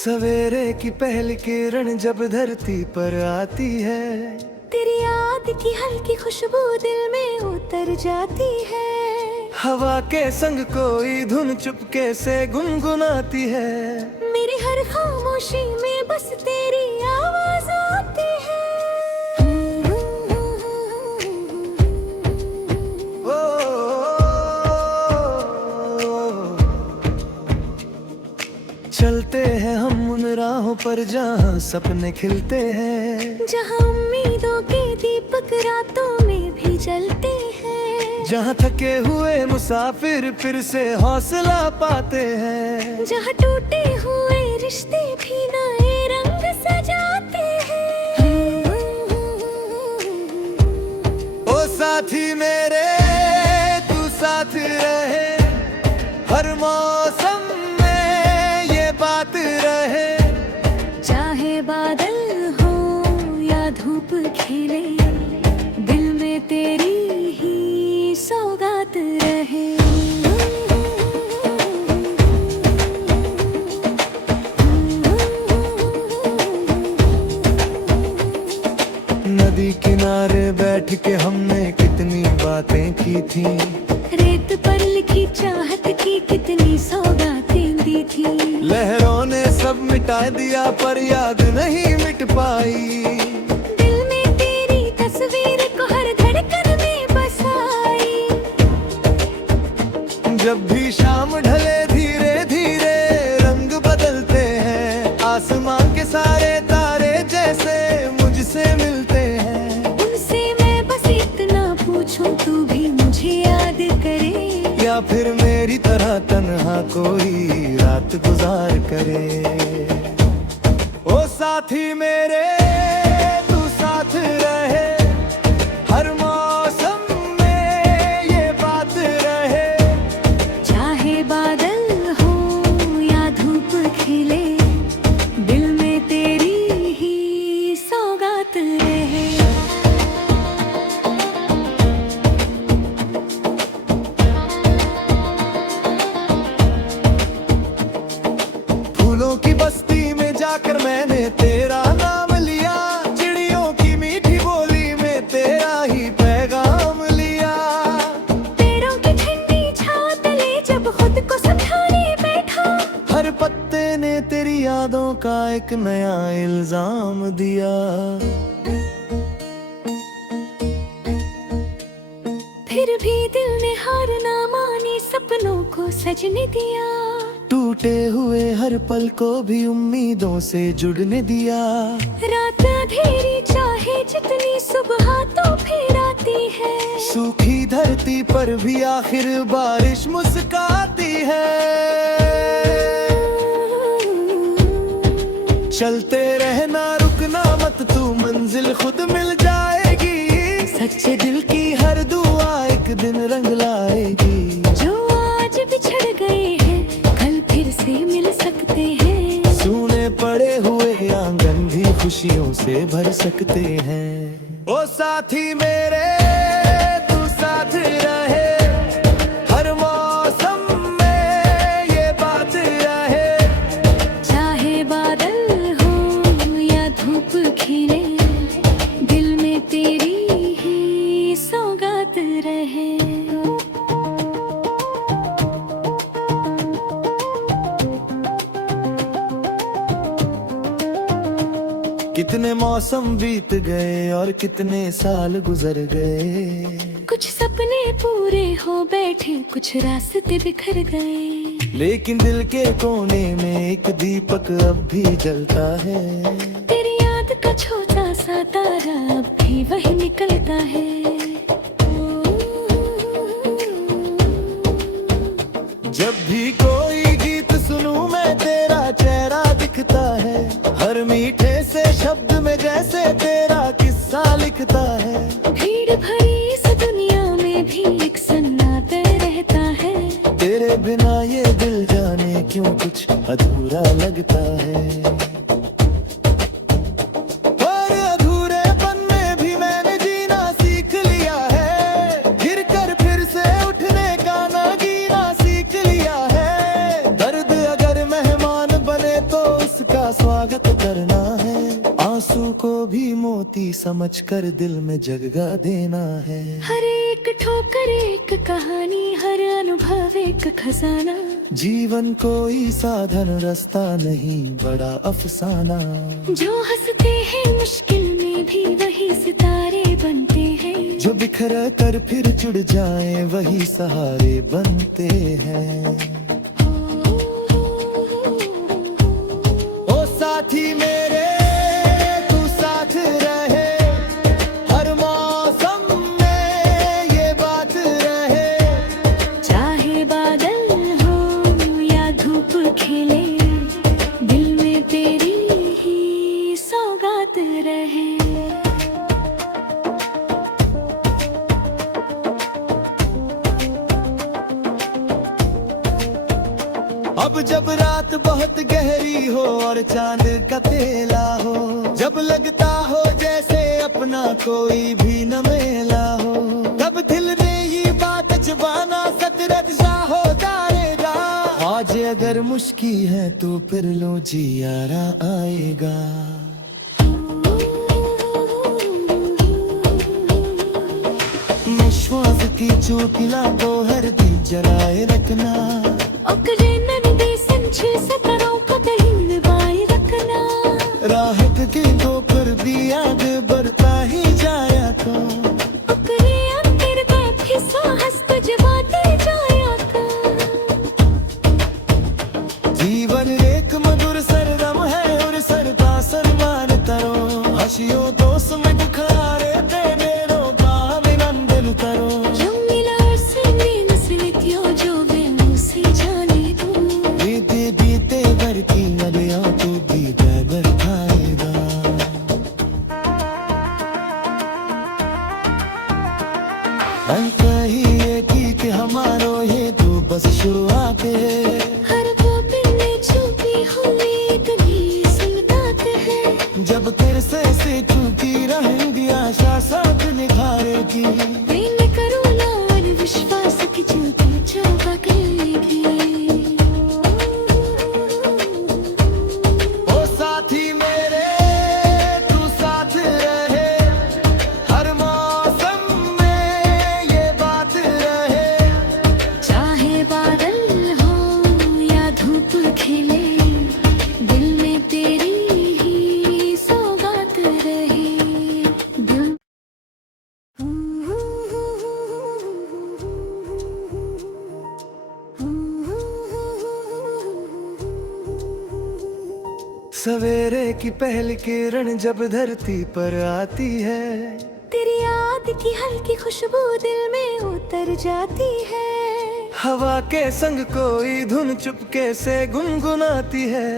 सवेरे की पहली किरण जब धरती पर आती है, तेरी याद की हल्की खुशबू दिल में उतर जाती है। हवा के संग कोई धुन चुपके से गुनगुनाती है। मेरी हर खामोशी में बस तेरी आवाज आती है। चलते हैं हम उन राहों पर जहाँ सपने खिलते हैं, जहाँ उम्मीदों के दीपक रातों में भी जलते हैं। जहाँ थके हुए मुसाफिर फिर से हौसला पाते हैं। जहाँ टूटे हुए रिश्ते भी नए रंग सजाते हैं। ओ साथी मेरे तू साथ रहे, हर मौसम बात रहे। चाहे बादल हो या धूप खिले, दिल में तेरी ही सौगात रहे। नदी किनारे बैठ के हमने कितनी बातें की थी, रेत पर लिखी चाहत की कितनी सौगातें दी थी। लहरों ने सब मिटा दिया पर याद नहीं मिट पाई। दिल में तेरी तस्वीर को हर धड़कन में बसाई। जब भी शाम ढले धीरे धीरे रंग बदलते हैं, आसमां के सारे तारे जैसे मुझसे मिलते हैं। उनसे मैं बस इतना पूछूं तू भी मुझे याद करे, या फिर मेरी तरह तन्हा कोई रात गुजार करे। ओ साथी मेरे तू साथ रहे, हर मौसम में ये बात रहे। चाहे बादल हो या धूप खिले, दिल में तेरी ही सौगात रहे। फूलों की बस्ती में जाकर मैंने तेरा नाम लिया, चिड़ियों की मीठी बोली में तेरा ही पैगाम लिया। पेड़ों की ठंडी छांव तले जब खुद को समझाने बैठा, हर पत्ते ने तेरी यादों का एक नया इल्जाम दिया। फिर भी दिल ने हार ना मानी, सपनों को सजने दिया। टूटे हुए हर पल को भी उम्मीदों से जुड़ने दिया। रात अंधेरी चाहे जितनी, सुबह तो फिर आती है। सूखी धरती पर भी आखिर बारिश मुस्काती है। चलते रहना रुकना मत, तू मंजिल खुद मिल जाएगी। सच्चे दिल की हर दुआ एक दिन रंग लाएगी। जो आज बिछड़ गए हैं कल फिर से मिल सकते हैं। सूने पड़े हुए आंगन भी खुशियों से भर सकते हैं। ओ साथी मेरे तू साथ रहे, हर मौसम में ये बात रहे। चाहे बादल हो या धूप खिले, दिल में तेरी ही सौगात रहे। कितने मौसम बीत गए और कितने साल गुजर गए। कुछ सपने पूरे हो बैठे, कुछ रास्ते बिखर गए। लेकिन दिल के कोने में एक दीपक अब भी जलता है। तेरी याद का छोटा सा तारा अब भी वही निकलता है। जब भी कोई गीत सुनूं मैं तेरा चेहरा दिखता है। हर मीठे से शब्द में जैसे तेरा किस्सा लिखता है। भीड़ भरी इस दुनिया में भी एक सन्नाटा रहता है। तेरे बिना ये दिल जाने क्यों कुछ अधूरा लगता है। और अधूरेपन में भी मैंने जीना सीख लिया है। गिर कर फिर से उठने का ना गीना सीख लिया है। दर्द अगर मेहमान बने तो उसका दोस्ती समझकर दिल में जगह देना है। हर एक ठोकर एक कहानी, हर अनुभव एक खजाना। जीवन कोई साधन रास्ता नहीं, बड़ा अफसाना। जो हंसते हैं मुश्किल में भी वही सितारे बनते हैं। जो बिखर कर फिर जुड़ जाए वही सहारे बनते हैं। ओ साथी मेरे तू साथ रहे, हर मौसम में ये बात रहे। चाहे बादल हो या धूप खिले, दिल में तेरी ही सौगात रहे। अब जब रात बहुत गहरी हो और चांद का तेला हो, जब लगता हो जैसे अपना कोई भी न मेला हो, तब दिल में ये बात जबाना सतरत सा हो जाएगा। आज अगर मुश्किल है तो फिर लो जियारा आएगा। श्वास की चोटिला को हर दिन जलाए रखना। सितारों को कहीं निभाए रखना। राहत के दो पर भी आग बढ़ता ही जाया तो। तेरे बाप हिस्सा हंस जबाते जाया तो। जीवन एक मधुर सरगम है और सरदा सन्मान तरो। हंसियों दोस्त में बुखारे तेरे रो अभिनंदन करो। जो मिला उससे नस्लियों जो वे मुझसे जाने दो। बीते भर की नदियों को भी ड्राइवर खाएगा। कहिए कि हमारो ये तो बस शुरुआत है। हर कोपे में छुपी हुई इतनी सुल्तान है। जब तेरे से टूटी रहेंगी आशा साथ निखारेगी। प्रेम करो ना और विश्वास की चलती चौका करेगी। ओ साथी मेरे तू साथ रहे, हर मौसम में ये बात रहे। चाहे बादल हो या धूप खिले, दिल में तेरी ही सौगात रहे। दिल सवेरे की पहली किरण जब धरती पर आती है, तेरी याद की हल्की खुशबू दिल में उतर जाती है। हवा के संग कोई धुन चुपके से गुनगुनाती है।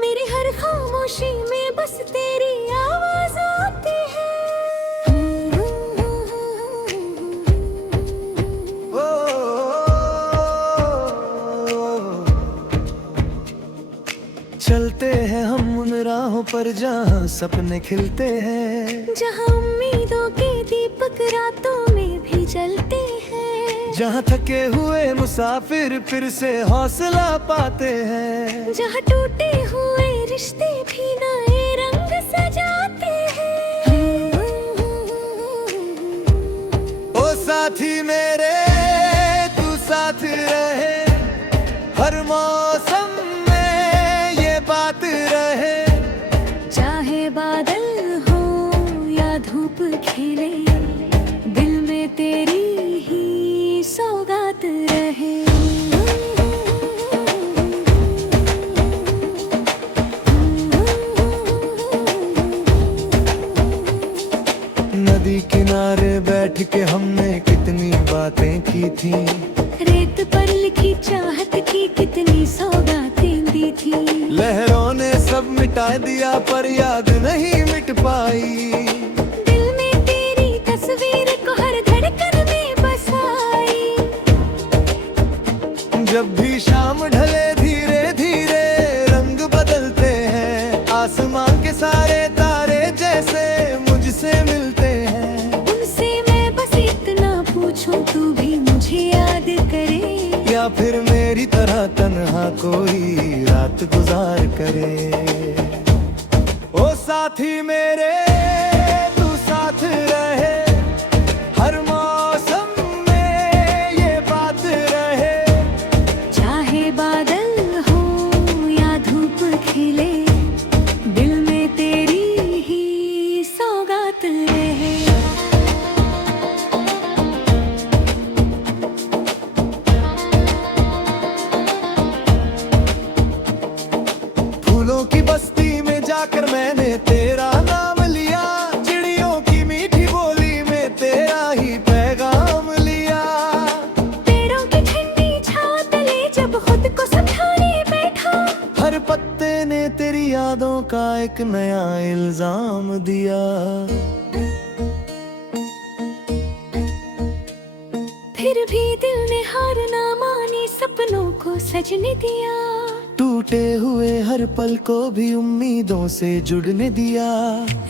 मेरी हर खामोशी में बस तेरी आवाज आती है। चलते हैं हम उन राहों पर जहाँ सपने खिलते हैं। जहाँ उम्मीदों के दीपक रातों में भी जलते हैं। जहाँ थके हुए मुसाफिर फिर से हौसला पाते हैं। जहाँ टूटे हुए रिश्ते भी नए रंग सजाते हैं। ओ साथी मेरे तू साथ रहे, हर मौसम बात रहे। चाहे बादल हो या धूप खिले, दिल में तेरी ही सौगात रहे। नदी किनारे बैठ के हमने कितनी बातें की थी। रेत पर लिखी चाहत की कितनी सौगातें दी थी। लहरों ने सब मिटा दिया पर याद नहीं मिट पाई। दिल में तेरी तस्वीर को हर धड़कन में बसाई। जब भी शाम ढले धीरे धीरे रंग बदलते हैं। आसमां के सारे तारे जैसे मुझसे मिलते हैं। उनसे मैं बस इतना पूछूं तू भी मुझे याद करे। या फिर मेरी तरह तन्हा कोई रात गुजार करे। ओ साथी मेरे तू यादों का एक नया इल्जाम दिया। फिर भी दिल ने हार ना मानी, सपनों को सजने दिया। टूटे हुए हर पल को भी उम्मीदों से जुड़ने दिया।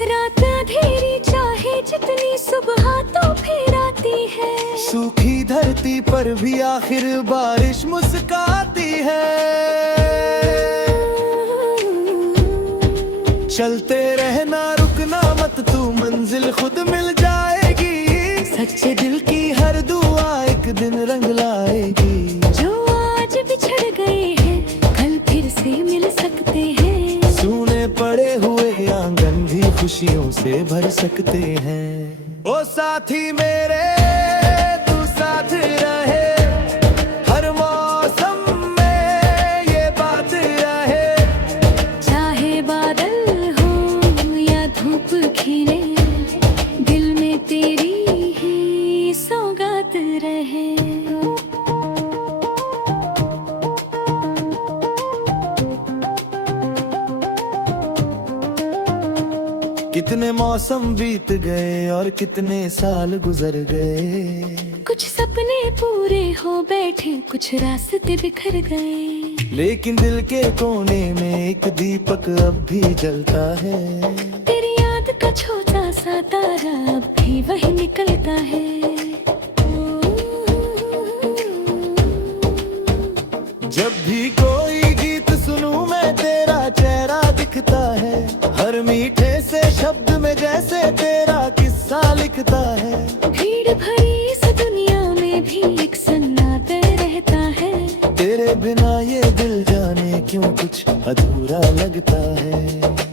रात अंधेरी चाहे जितनी, सुबह तो फिर आती है। सूखी धरती पर भी आखिर बारिश मुस्काती है। चलते रहना रुकना मत, तू मंजिल खुद मिल जाएगी। सच्चे दिल की हर दुआ एक दिन रंग लाएगी। जो आज बिछड़ गए हैं कल फिर से मिल सकते हैं। सूने पड़े हुए आंगन भी खुशियों से भर सकते हैं। ओ साथी मेरे तू साथ रहे, हर मौसम में ये बात रहे। चाहे बादल हो या धूप खिले, दिल में तेरी ही सौगात रहे। कितने मौसम बीत गए और कितने साल गुजर गए। कुछ सपने पूरे हो बैठे, कुछ रास्ते बिखर गए। लेकिन दिल के कोने में एक दीपक अब भी जलता है। तेरी याद का छोटा सा तारा अब भी वही निकलता है। जब भी कोई गीत सुनूं मैं तेरा चेहरा दिखता है। हर मीठे से शब्द में जैसे तेरा किस्सा लिखता है। भीड़ भरी इस दुनिया में भी एक सन्नाटा रहता है। तेरे बिना ये दिल जाने क्यों कुछ अधूरा लगता है।